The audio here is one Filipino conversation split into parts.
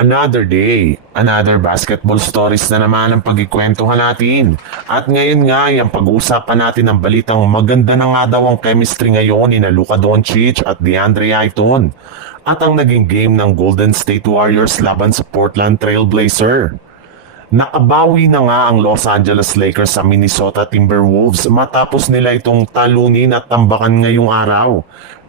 Another day, another basketball stories na naman ang pagkikwentuhan natin. At ngayon nga, yung pag-uusapan natin ang balitang maganda na nga daw ang chemistry ngayon ni Luka Doncic at DeAndre Ayton. At ang naging game ng Golden State Warriors laban sa Portland Trail Blazer. Nakabawi na nga ang Los Angeles Lakers sa Minnesota Timberwolves matapos nila itong talunin at tambakan ngayong araw.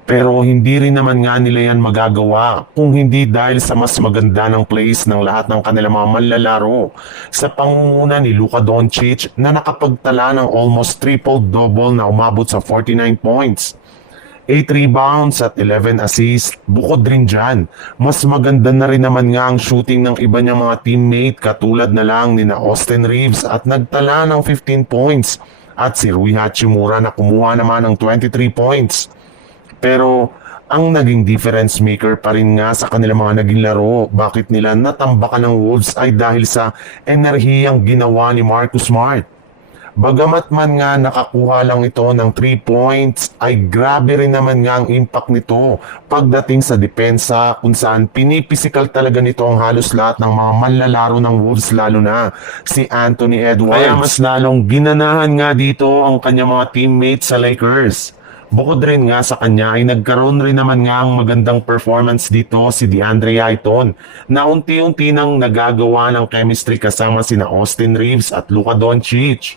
Pero hindi rin naman nga nila yan magagawa kung hindi dahil sa mas maganda ng plays ng lahat ng kanilang mga manlalaro sa pangunguna ni Luka Doncic na nakapagtala ng almost triple-double na umabot sa 49 points. 8 rebounds at 11 assists. Bukod rin dyan, mas maganda na rin naman nga ang shooting ng iba niyang mga teammate katulad na lang ni Austin Reeves at nagtala ng 15 points at si Rui Hachimura na kumuha naman ng 23 points. Pero ang naging difference maker pa rin nga sa kanilang mga naging laro, bakit nila natambakan ng Wolves ay dahil sa enerhiyang ginawa ni Marcus Smart. Bagamat man nga nakakuha lang ito ng 3 points, ay grabe rin naman nga ang impact nito pagdating sa depensa kung saan pinipisikal talaga nito ang halos lahat ng mga manlalaro ng Wolves, lalo na si Anthony Edwards. Kaya mas lalong ginanahan nga dito ang kanyang mga teammates sa Lakers. Bukod rin nga sa kanya ay nagkaroon rin naman nga ang magandang performance dito si DeAndre Ayton na unti-unti nang nagagawa ng chemistry kasama sina Austin Reeves at Luka Doncic.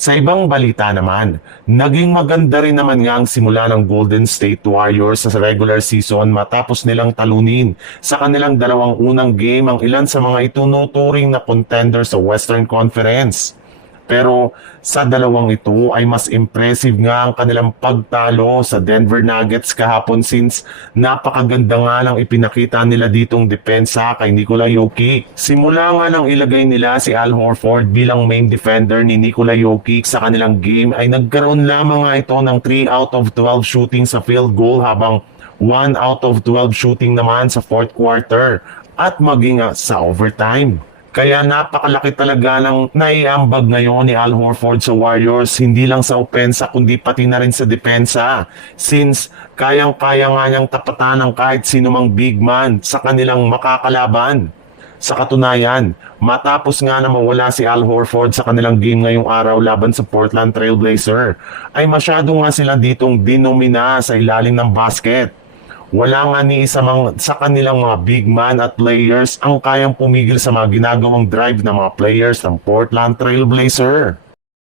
Sa ibang balita naman, naging maganda rin naman nga ang simula ng Golden State Warriors sa regular season matapos nilang talunin sa kanilang dalawang unang game ang ilan sa mga itunuturing na contender sa Western Conference. Pero sa dalawang ito ay mas impressive nga ang kanilang pagtalo sa Denver Nuggets kahapon since napakaganda nga lang ipinakita nila ditong depensa kay Nikola Jokic. Simula nga nang ilagay nila si Al Horford bilang main defender ni Nikola Jokic sa kanilang game ay nagkaroon lamang nga ito ng 3 out of 12 shooting sa field goal habang 1 out of 12 shooting naman sa fourth quarter at maging sa overtime. Kaya napakalaki talaga ng naiambag ngayon ni Al Horford sa Warriors, hindi lang sa opensa kundi pati na rin sa depensa. Since kayang-kaya nga niyang tapatan ng kahit sino mang big man sa kanilang makakalaban. Sa katunayan, matapos nga na mawala si Al Horford sa kanilang game ngayong araw laban sa Portland Trail Blazer, ay masyado nga sila ditong dinomina sa ilalim ng basket. Wala nga ni isa sa kanilang mga big man at players ang kayang pumigil sa mga ginagawang drive ng mga players ng Portland Trail Blazer.